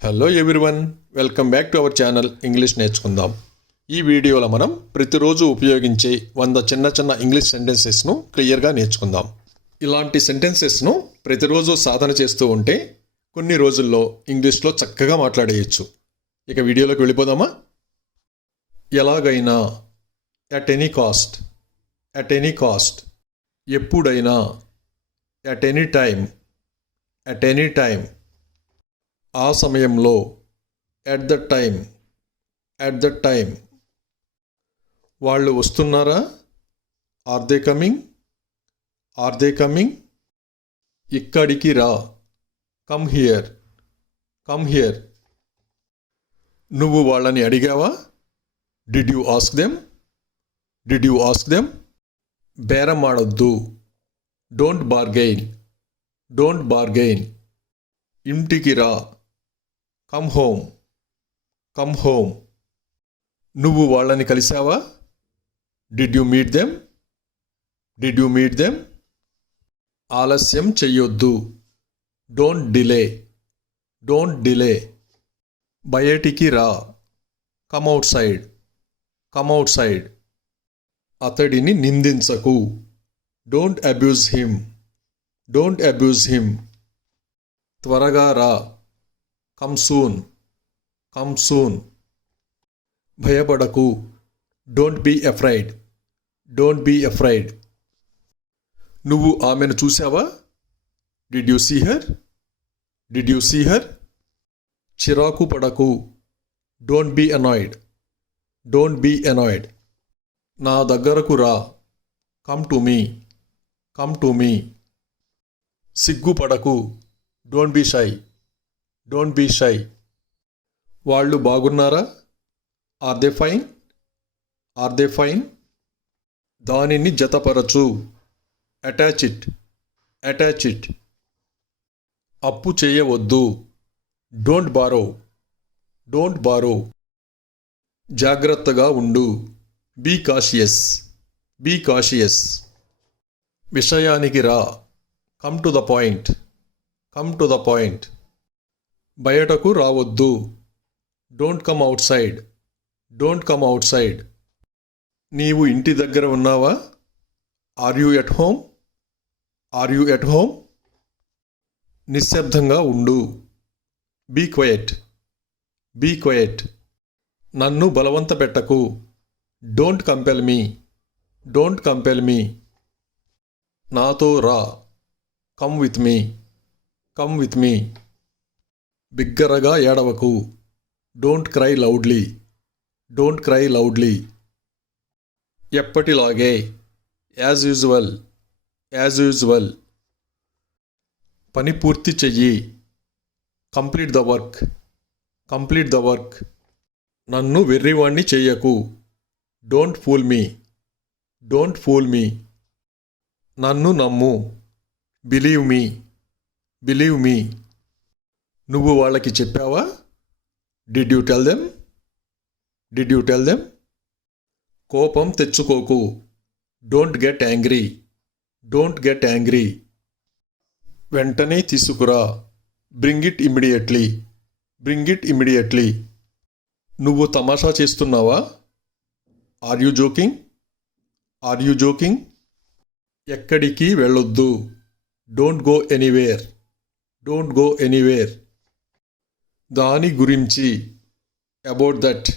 Hello everyone, welcome back to our channel English నేర్చుకుందాం. ఈ వీడియోలో మనం ప్రతిరోజు ఉపయోగించే 100 చిన్న చిన్న ఇంగ్లీష్ సెంటెన్సెస్ను క్లియర్గా నేర్చుకుందాం. ఇలాంటి సెంటెన్సెస్ను ప్రతిరోజు సాధన చేస్తూ ఉంటే కొన్ని రోజుల్లో ఇంగ్లీష్లో చక్కగా మాట్లాడేయచ్చు. ఇక వీడియోలోకి వెళ్ళిపోదామా? ఎలాగైనా, at any cost, at any cost, ఎప్పుడైనా, at any time, at any time, ఆ సమయంలో, at the time, at the time, వాళ్ళు వస్తున్నారా, are they coming, are they coming, ఇక్కడికి రా, కమ్ హియర్, కమ్ హియర్, నువ్వు వాళ్ళని అడిగావా, did you ask them, did you ask them, బేరం ఆడొద్దు, డోంట్ బార్గెయిన్, డోంట్ బార్గెయిన్, ఇంటికి రా, కమ్ హోమ్, కమ్ హోమ్, నువ్వు వాళ్ళని కలిసావా, did you meet them, did you meet them, ఆలస్యం చెయ్యొద్దు, డోంట్ డిలే, డోంట్ డిలే, బయటికి రా, come outside, come outside, అతడిని నిందించకు, don't abuse him, don't abuse him, త్వరగా రా, కమ్ సూన్, కమ్ సూన్, భయపడకు, don't be afraid, don't be afraid, నువ్వు ఆమెను చూసావా, did you see her, did you see her, చిరాకు పడకు, don't be annoyed, don't be annoyed, నా దగ్గరకు రా, come to me, come to me, సిగ్గుపడకు, don't be shy, don't be shy, వాళ్ళు బాగున్నారా, are they fine, are they fine, దానిని జతపరచు, అటాచ్ ఇట్, అటాచ్ ఇట్, అప్పు చేయవద్దు, డోంట్ బారో, డోంట్ బారో, జాగ్రత్తగా ఉండు, బీ కాషియస్, బీ కాషియస్, విషయానికి రా, come to the point, come to the point, బయటకు రావద్దు, don't come outside, don't come outside, నీవు ఇంటి దగ్గర ఉన్నావా, are you at home, are you at home, నిశ్శబ్దంగా ఉండు, బీ క్వయట్, బీ క్వయట్, నన్ను బలవంత పెట్టకు, don't compel me, don't compel me, నాతో రా, come with me, come with me, బిగ్గరగా ఏడవకు, don't cry loudly, don't cry loudly, ఎప్పటిలాగే, యాజ్ యూజువల్, యాజ్ యూజువల్, పని పూర్తి చెయ్యి, complete the work, complete the work, నన్ను వెర్రివాణ్ణి చెయ్యకు, don't fool me, don't fool me, నన్ను నమ్ము, బిలీవ్ మీ, బిలీవ్ మీ, నువ్వు వాళ్ళకి చెప్పావా, did you tell them, did you tell them, కోపం తెచ్చుకోకు, don't get angry, don't get angry, వెంటనే తీసుకురా, bring it immediately, bring it immediately, నువ్వు తమాషా చేస్తున్నావా, are you joking, are you joking, ఎక్కడికి వెళ్ళొద్దు, don't go anywhere, don't go anywhere, దాని గురించి, అబౌట్ దట్,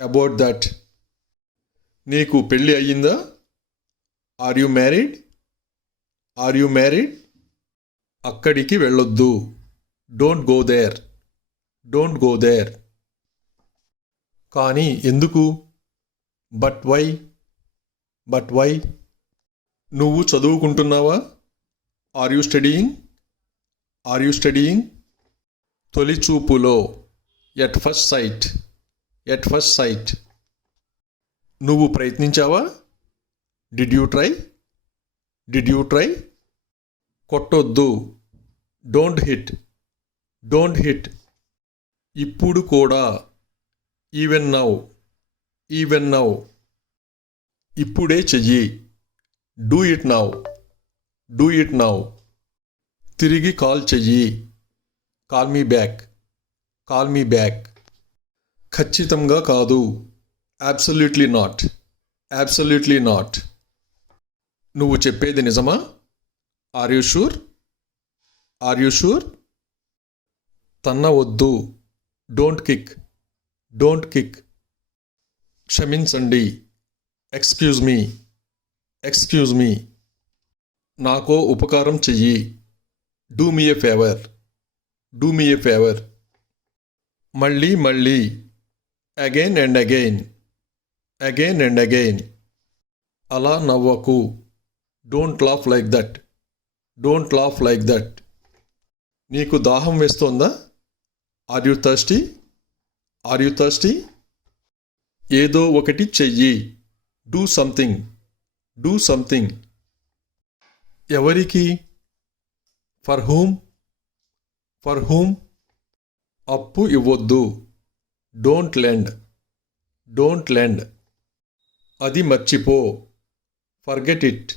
అబౌట్ దట్, నీకు పెళ్ళి అయ్యిందా, are you married, are you married, అక్కడికి వెళ్ళొద్దు, don't go there, don't go there, కానీ ఎందుకు, బట్ వై, బట్ వై, నువ్వు చదువుకుంటున్నావా, are you studying, are you studying, తొలి చూపులో, at first sight, at first sight, నువ్వు ప్రయత్నించావా, did you try, did you try, కొట్టొద్దు, డోంట్ హిట్, డోంట్ హిట్, ఇప్పుడు కూడా, ఈవెన్ నౌ, ఈవెన్ నౌ, ఇప్పుడే చెయ్యి, do it now, do it now, తిరిగి కాల్ చెయ్యి, call me back, call me back. ఖచ్చితంగా కాదు. Absolutely not. Absolutely not. నువ్వు చెప్పేది నిజమా? Are you sure? Are you sure? తన్నవద్దు. Don't kick. Don't kick. క్షమించండి. Excuse me. Excuse me. నాకో ఉపకారం చెయ్యి. Do me a favour. Do me a favour. మళ్ళీ మళ్ళీ. Again and again. Again and again. అలా నవ్వకు. Don't laugh like that. Don't laugh like that. నీకు దాహం వేస్తోందా? Are you thirsty? Are you thirsty? ఏదో ఒకటి చెయ్యి. Do something. Do something. ఎవరికి? For whom? For whom? అప్పు ఇవ్వొద్దు. Don't lend. Don't lend. అది మర్చిపో. Forget it.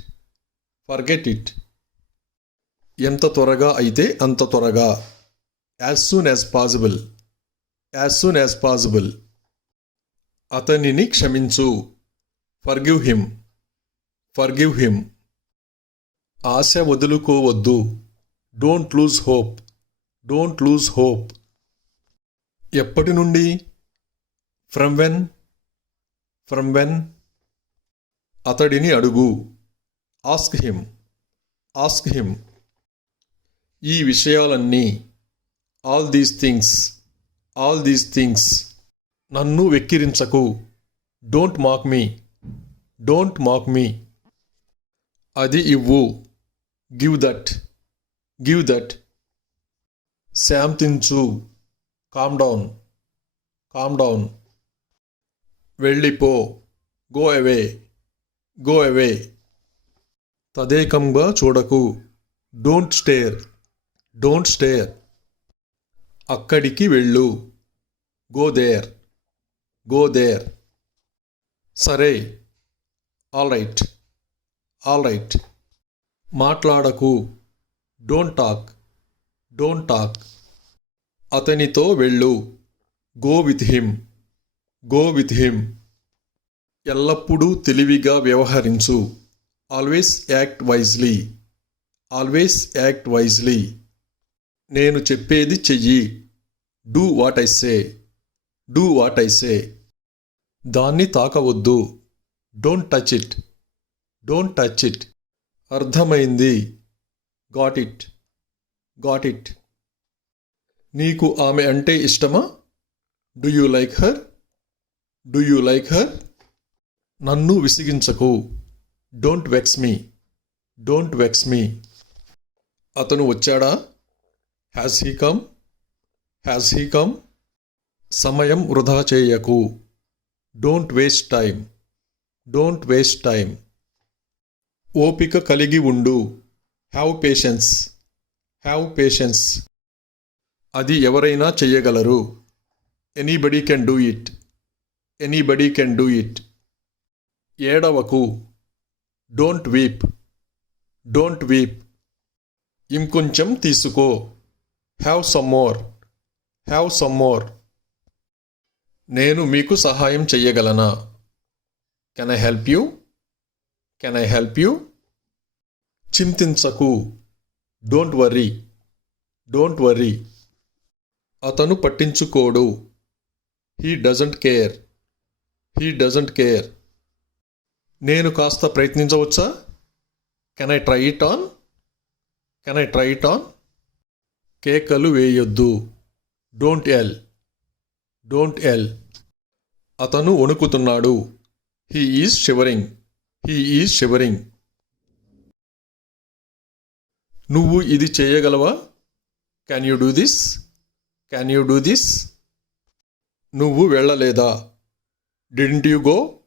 Forget it. ఎంత త్వరగా అయితే అంత త్వరగా. As soon as possible. As soon as possible. అతనిని క్షమించు. Forgive him. Forgive him. ఆశ వదులుకోవద్దు. Don't lose hope. Don't lose hope. ఎప్పటి నుండి? From when? From when? అతడిని అడుగు. Ask him. Ask him. ఈ విషయాలన్నీ. All these things. All these things. నన్ను వెక్కిరించకు. Don't mock me. Don't mock me. అది ఇవ్వు. Give that. Give that. శాంతించు. Calm down. Calm down. వెళ్ళిపో. Go away. Go away. తదేకంగా చూడకు. Don't stare. Don't stare. అక్కడికి వెళ్ళు. Go there. Go there. సరే. All right. All right. మాట్లాడకు. Don't talk. Don't talk. అతనితో వెళ్ళు. Go with him. Go with him. ఎల్లప్పుడూ తెలివిగా వ్యవహరించు. Always act wisely. Always act wisely. నేను చెప్పేది చెయ్యి. Do what I say. Do what I say. దాన్ని తాకవద్దు. Don't touch it. Don't touch it. అర్థమైంది. Got it. Got it. నీకు ఆమె అంటే ఇష్టమా? Do you like her? Do you like her? నన్ను విసిగించకు. Don't vex me. Don't vex me. అతను వచ్చాడా? Has he come? Has he come? సమయం వృధా చేయకు. Don't waste time. Don't waste time. ఓపిక కలిగి ఉండు. Have patience. Have patience. అది ఎవరైనా చెయ్యగలరు. Anybody can do it. Anybody can do it. ఏడవకు. Don't weep. డోంట్ వీప్. ఇంకొంచెం తీసుకో. Have some more. Have some more. నేను మీకు సహాయం చెయ్యగలనా? Can I help you? Can I help you? చింతించకు. Don't worry. Don't worry. అతను పట్టించుకోడు. He doesn't care. He doesn't care. నేను కాస్త ప్రయత్నించవచ్చా? Can I try it on? Can I try it on? కేకలు వేయొద్దు. Don't yell. Don't yell. అతను వణుకుతున్నాడు. He is shivering. He is shivering. నువ్వు ఇది చేయగలవా? Can you do this? Can you do this? నువ్వు వెళ్ళలేదా? Didn't you go?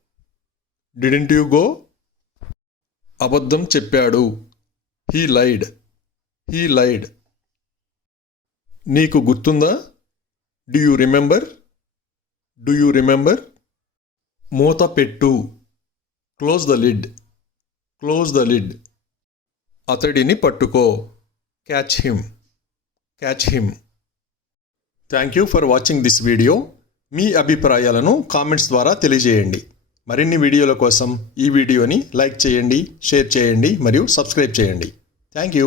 Didn't you go? అబద్ధం చెప్పాడు. He lied. He lied. నీకు గుర్తుందా? Do you remember? Do you remember? మూత పెట్టు. Close the lid. Close the lid. అతడిని పట్టుకో. Catch him. Catch him. Thank you for watching this video. మీ అభిప్రాయాలను కామెంట్స్ ద్వారా తెలియజేయండి. మరిన్ని వీడియోల కోసం ఈ వీడియోని లైక్ చేయండి, షేర్ చేయండి మరియు సబ్స్క్రైబ్ చేయండి. Thank you.